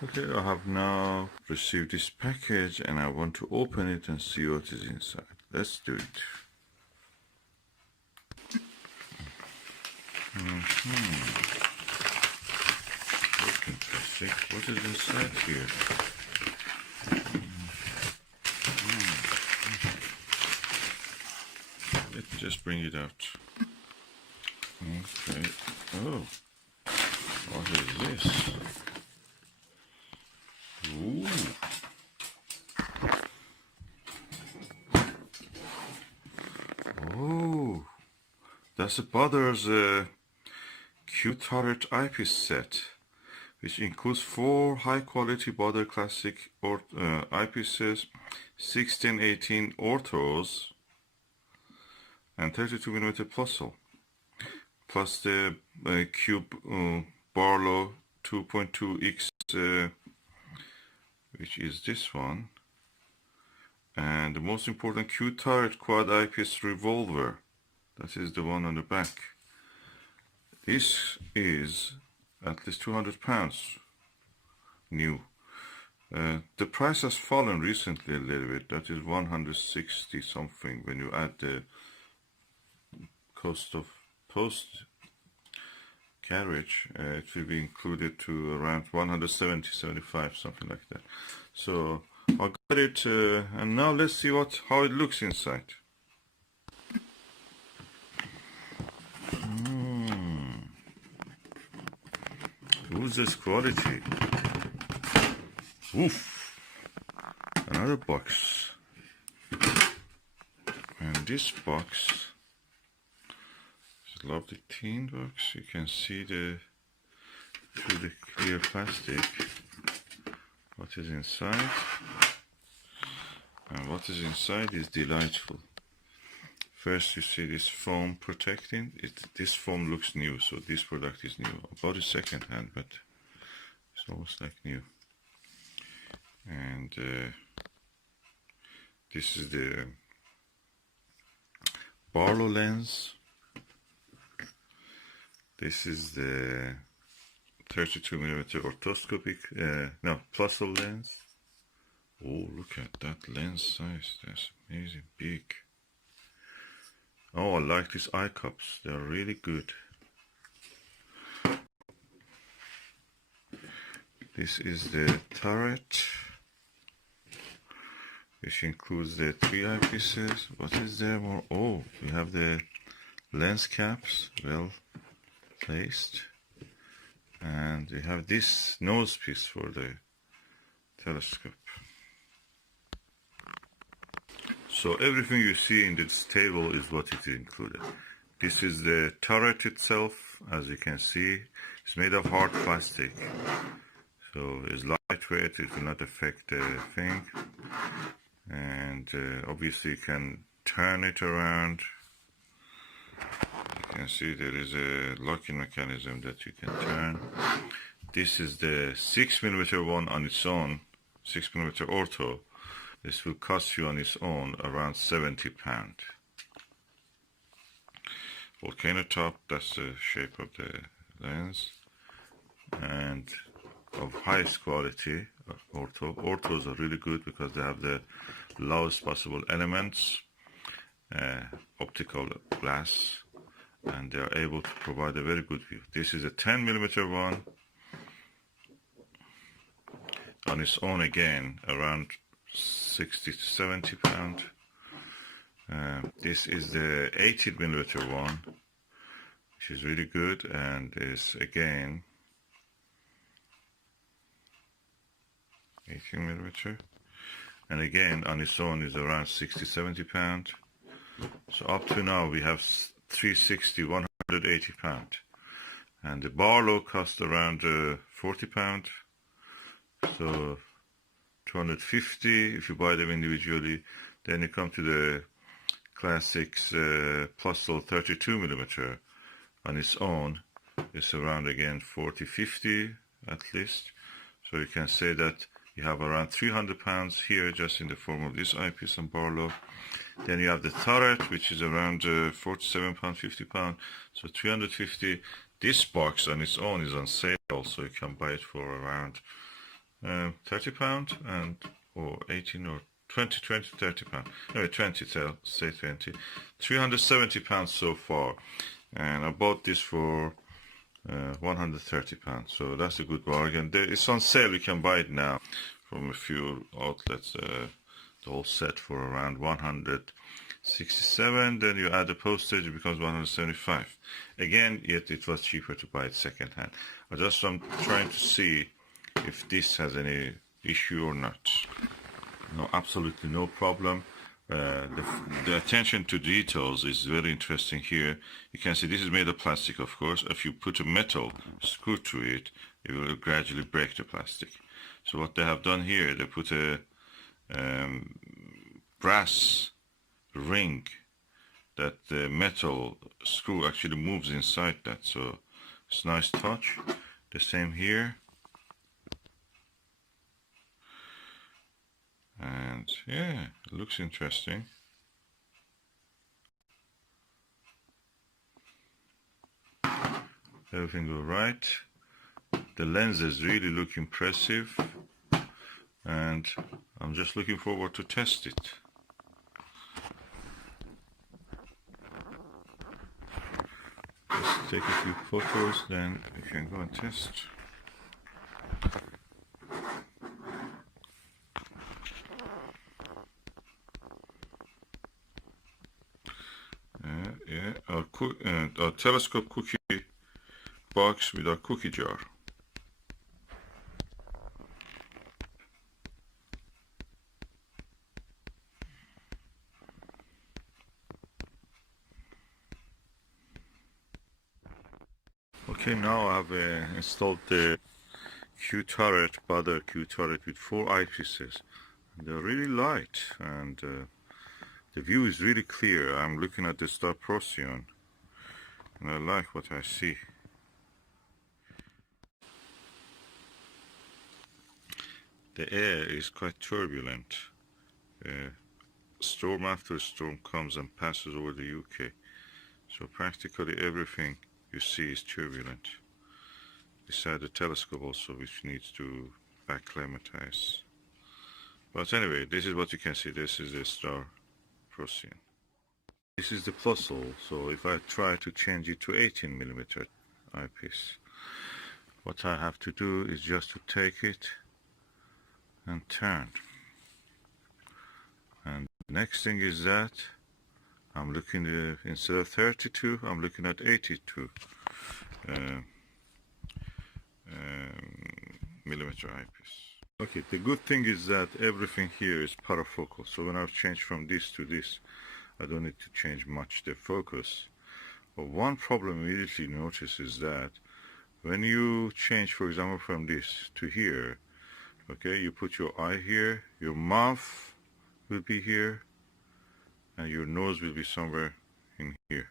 Okay, I have now received this package and I want to open it and see what is inside. Let's do it. Look interesting. What is inside here? Let me just bring it out. Okay. Oh, what is this? Ooh. Oh, that's a Baader's Q-turret eyepiece set, which includes 4 high-quality Baader classic eyepieces, 16-18 orthos, and 32mm Plossl, plus the Cube Barlow 2.2x, which is this one, and the most important Q-turret quad eyepiece revolver. That is the one on the back. This is at least £200 new. The price has fallen recently a little bit. That is 160 something when you add the cost of post carriage. It will be included to around 170-75, something like that. So I got it, and now let's see how it looks inside. Who's this quality? Oof! Another box. And this box is a lovely tin box. You can see through the clear plastic what is inside. And what is inside is delightful. First you see this foam protecting it. This foam looks new, so this product is new. I bought it second hand, but it's almost like new. And this is the Barlow lens. This is the 32mm orthoscopic, Plossl lens. Oh, look at that lens size. That's amazing, big. Oh, I like these eye cups. They're really good. This is the turret, which includes the 3 eyepieces. What is there more? Oh, we have the lens caps, well placed. And we have this nose piece for the telescope. So everything you see in this table is what it is included. This is the turret itself. As you can see, it's made of hard plastic. So it's lightweight, it will not affect the thing. And obviously you can turn it around. You can see there is a locking mechanism that you can turn. This is the 6mm one on its own, 6mm ortho. This will cost you on its own around £70. Volcano top, that's the shape of the lens. And of highest quality, ortho. Orthos are really good because they have the lowest possible elements, optical glass, and they are able to provide a very good view. This is a 10mm one. On its own again, around 60 to 70 pound. This is the 18mm one, which is really good, and is again 18mm, and again on its own is around 60-70 pound. So up to now we have 360, 180 pound, and the Barlow cost around 40 pound. So 250 if you buy them individually. Then you come to the classics Plossl 32mm on its own. It's around again 40-50 at least. So you can say that you have around £300 here just in the form of this eyepiece and Barlow. Then you have the turret, which is around £47, £50. So 350. This box on its own is on sale, so you can buy it for around £30 and or 18 or 20, 30 pounds. Anyway, 20, say 20. £370 so far, and I bought this for £130. So that's a good bargain. It's on sale. You can buy it now from a few outlets. The whole set for around 167. Then you add the postage, it becomes 175. Again, yet it was cheaper to buy it second hand. I'm trying to see if this has any issue or not. No, absolutely no problem. The attention to details is very interesting here. You can see this is made of plastic, of course. If you put a metal screw to it, it will gradually break the plastic. So what they have done here, they put a brass ring that the metal screw actually moves inside that. So it's a nice touch. The same here. And yeah, it looks interesting. Everything all right. The lenses really look impressive, and I'm just looking forward to test it. Just take a few photos, then we can go and test. Our telescope cookie box with our cookie jar. Okay, now I've installed the Q-turret, Baader Q-turret with 4 eyepieces. They're really light, and the view is really clear. I'm looking at the star Procyon, and I like what I see. The air is quite turbulent. Storm after storm comes and passes over the UK. So practically everything you see is turbulent. Beside the telescope also, which needs to acclimatize. But anyway, this is what you can see. This is the star Procyon. This is the Plossl. So if I try to change it to 18mm eyepiece, what I have to do is just to take it and turn. And next thing is that I'm looking at, instead of 32, I'm looking at 82 millimeter eyepiece. Okay, the good thing is that everything here is parafocal. So when I've changed from this to this, I don't need to change much the focus. But one problem immediately notice is that when you change, for example, from this to here, okay, you put your eye here, your mouth will be here, and your nose will be somewhere in here.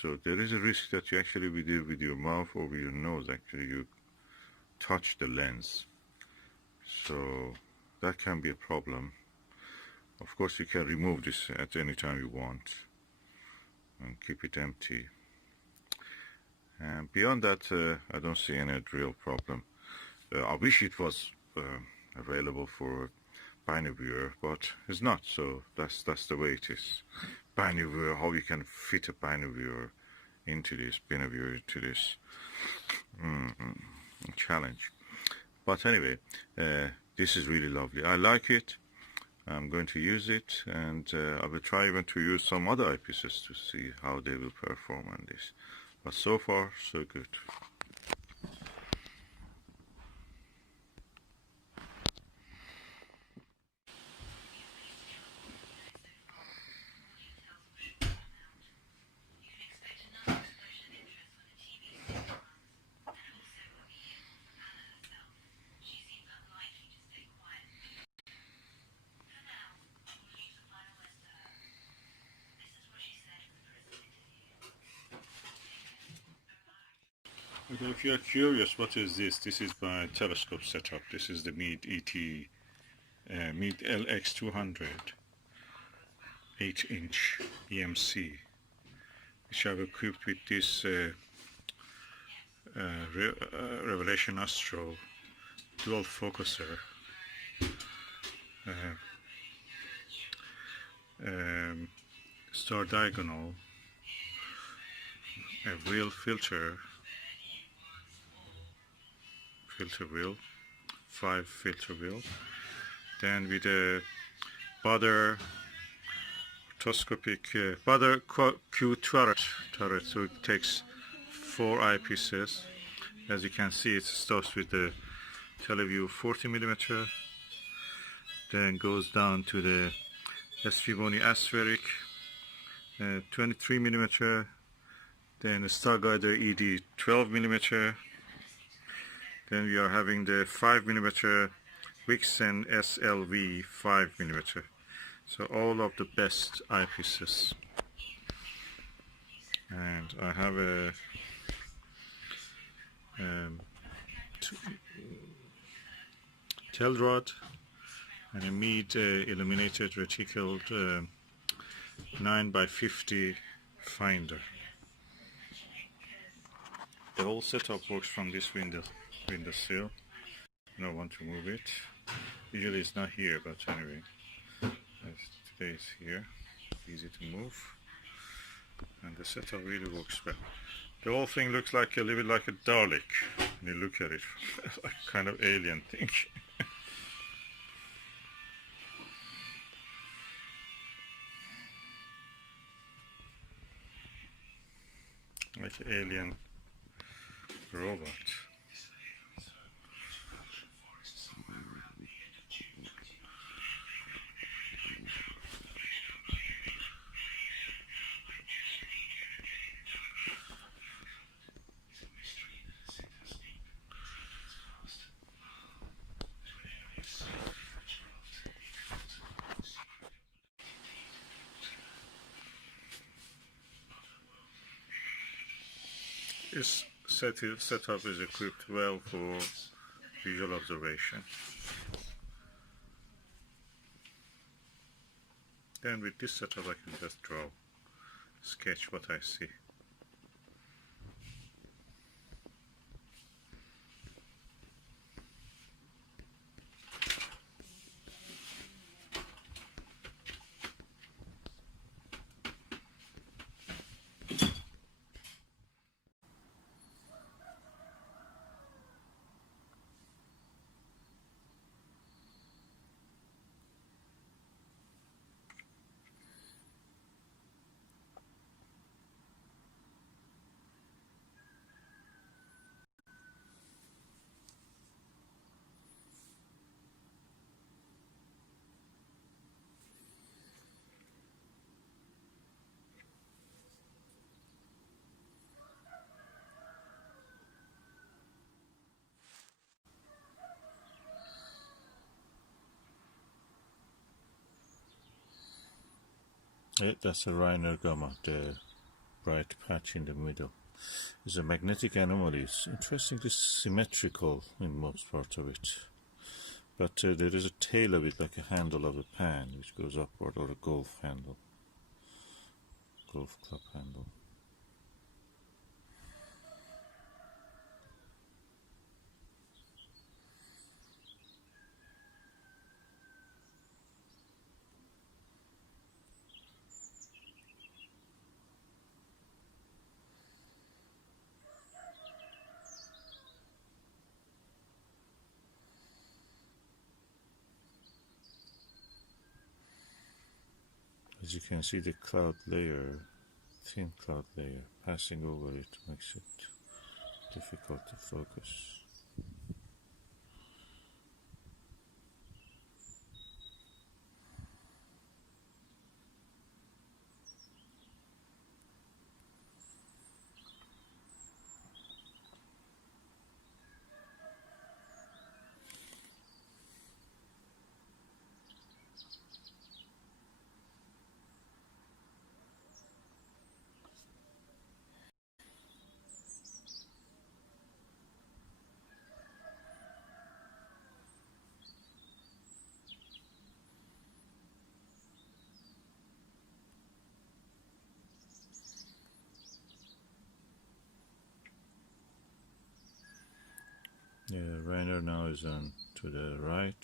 So there is a risk that you actually with your mouth or with your nose, actually you touch the lens. So that can be a problem. Of course, you can remove this at any time you want and keep it empty. And beyond that, I don't see any real problem. I wish it was available for binocular, but it's not. So that's the way it is. Binocular, how you can fit a binocular into this, challenge. But anyway, this is really lovely. I like it. I'm going to use it, and I will try even to use some other eyepieces to see how they will perform on this. But so far, so good. Okay, if you're curious, what is this? This is my telescope setup. This is the Meade Meade LX200 8-inch EMC, which I've equipped with this Revelation Astro dual focuser, star diagonal, a wheel filter wheel, 5 filter wheel, then with a Baader orthoscopic Baader Q turret, so it takes 4 eyepieces. As you can see, it starts with the TeleVue 40mm, then goes down to the SVBony Aspheric 23mm, then the Starguider ED 12mm, then we are having the 5mm Vixen SLV 5mm. So all of the best eyepieces. And I have a tail rod and a Meade illuminated reticled 9x50 finder. The whole setup works from this windowsill. I don't want to move it. Usually it's not here, but anyway, today it's here. Easy to move, and the setup really works well. The whole thing looks like a little bit like a Dalek when you look at it, like kind of alien thing. Like an alien robot. This setup is equipped well for visual observation. Then with this setup I can just draw, sketch what I see. That's a Reiner Gamma, the bright patch in the middle. It's a magnetic anomaly. It's interestingly symmetrical in most part of it. But there is a tail of it like a handle of a pan which goes upward, or a golf handle, golf club handle. As you can see, the cloud layer, thin cloud layer, passing over it makes it difficult to focus. Yeah, Rainer now is on to the right.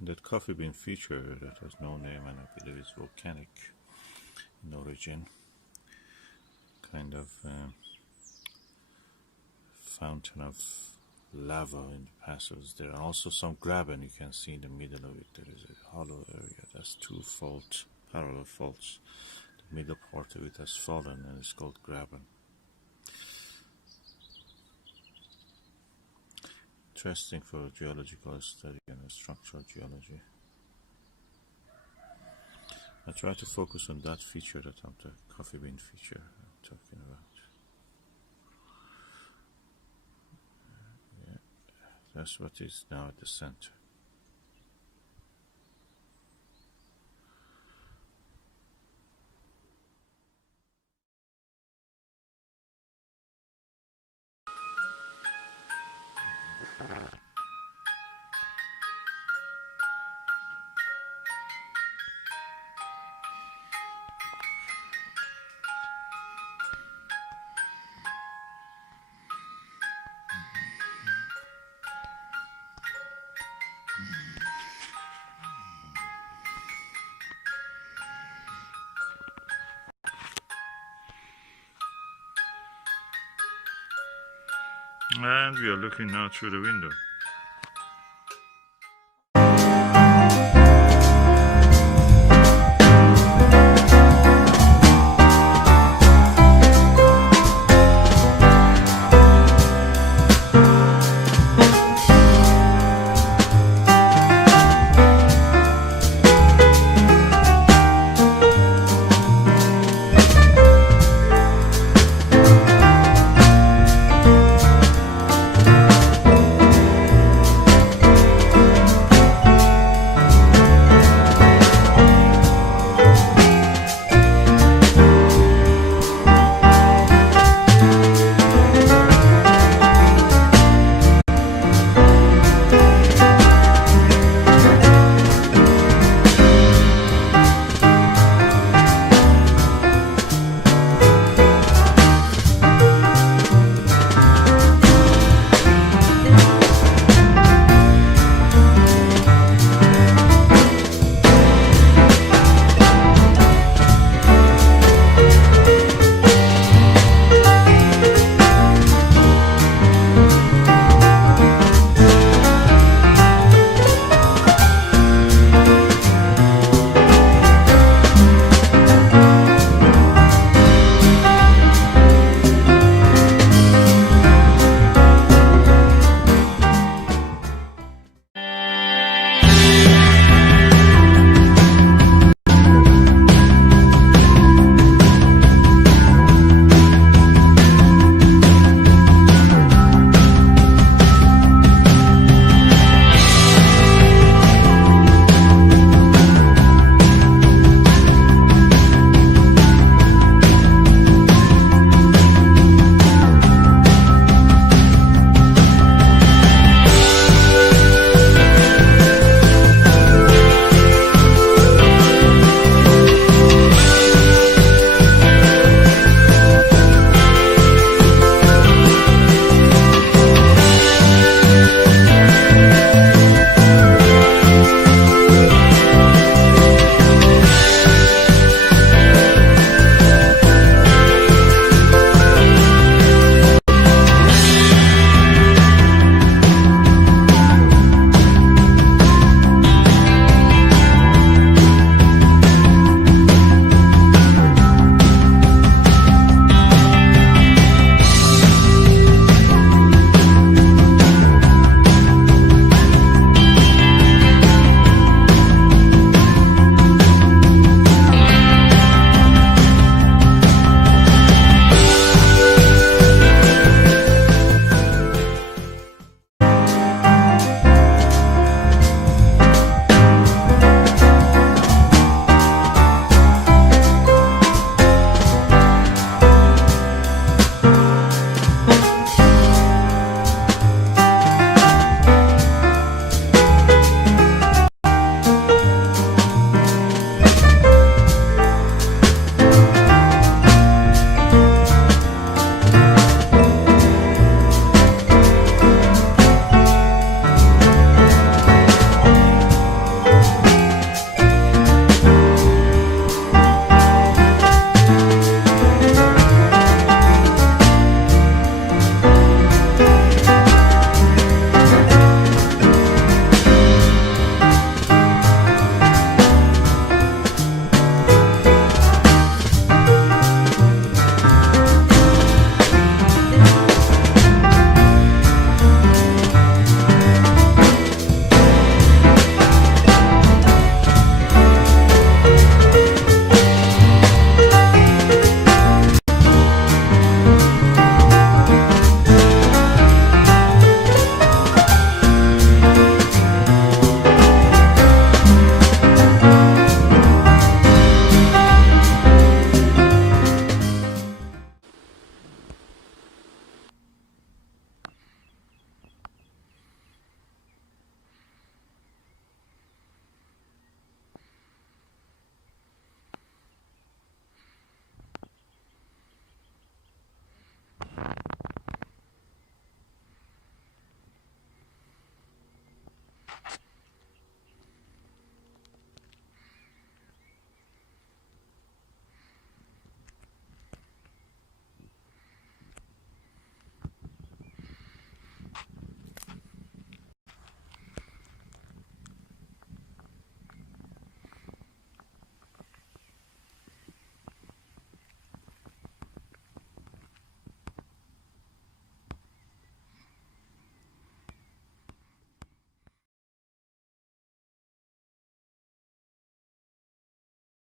That coffee bean feature that has no name and I believe it's volcanic in origin. Kind of fountain of lava in the passages. There are also some graben you can see in the middle of it. There is a hollow area. That's two faults, parallel faults. The middle part of it has fallen and it's called graben. Interesting for a geological study and a structural geology. I try to focus on that feature, that of the coffee bean feature I'm talking about. Yeah, that's what is now at the center. And we are looking now through the window.